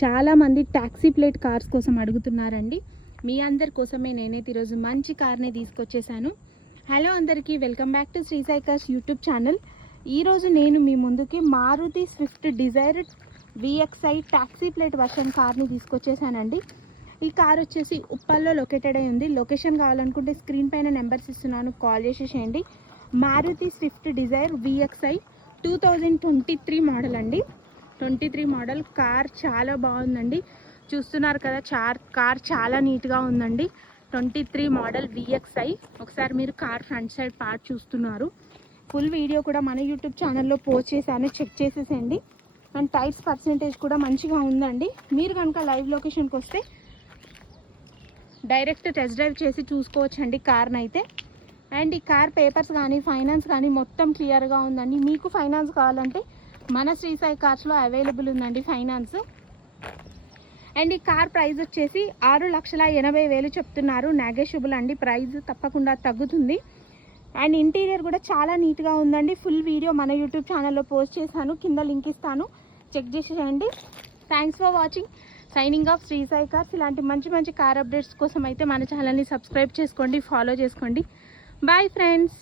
చాలామంది taxi plate cars కోసం అడుగుతున్నారండి. మీ అందరి కోసమే నేనైతే ఈరోజు మంచి కార్ని తీసుకొచ్చేసాను. హలో అందరికీ, welcome back to Sri Sai cars YouTube channel. ఈరోజు నేను మీ ముందుకి Maruti Swift Dzire VXi taxi plate version కార్ని తీసుకొచ్చేసానండి. ఈ కార్ వచ్చేసి ఉప్పల్లో లొకేటెడ్ అయి ఉంది. లొకేషన్ కావాలనుకుంటే స్క్రీన్ పైన నెంబర్స్ ఇస్తున్నాను, కాల్ చేసేసేయండి. Maruti Swift Dzire VXi 2023 model అండి. 23 మోడల్ కార్ చాలా బాగుందండి. చూస్తున్నారు కదా, కార్ చాలా నీట్గా ఉందండి. 23 మోడల్ VXi. ఒకసారి మీరు కార్ ఫ్రంట్ సైడ్ పార్ట్ చూస్తున్నారు. ఫుల్ వీడియో కూడా మన యూట్యూబ్ ఛానల్లో పోస్ట్ చేశాను, చెక్ చేసేసేయండి. అండ్ టైర్స్ పర్సెంటేజ్ కూడా మంచిగా ఉందండి. మీరు కనుక లైవ్ లొకేషన్కి వస్తే డైరెక్ట్ టెస్ట్ డ్రైవ్ చేసి చూసుకోవచ్చండి కార్ని అయితే. అండ్ ఈ కార్ పేపర్స్ కానీ ఫైనాన్స్ కానీ మొత్తం క్లియర్గా ఉందండి. మీకు ఫైనాన్స్ కావాలంటే మన శ్రీ సాయి కార్స్లో అవైలబుల్ ఉందండి ఫైనాన్స్. అండ్ ఈ కార్ ప్రైస్ వచ్చేసి 6,80,000 చెప్తున్నారు. నెగోషియబుల్ అండి, ప్రైస్ తప్పకుండా తగ్గుతుంది. అండ్ ఇంటీరియర్ కూడా చాలా నీట్గా ఉందండి. ఫుల్ వీడియో మన యూట్యూబ్ ఛానల్లో పోస్ట్ చేశాను, కింద లింక్ ఇస్తాను, చెక్ చేసేయండి. Thanks for watching. Signing off Sri Sai cars. ఇలాంటి మంచి మంచి కార్ అప్డేట్స్ కోసం అయితే మన ఛానల్ని సబ్స్క్రైబ్ చేసుకోండి, ఫాలో చేసుకోండి. Bye friends.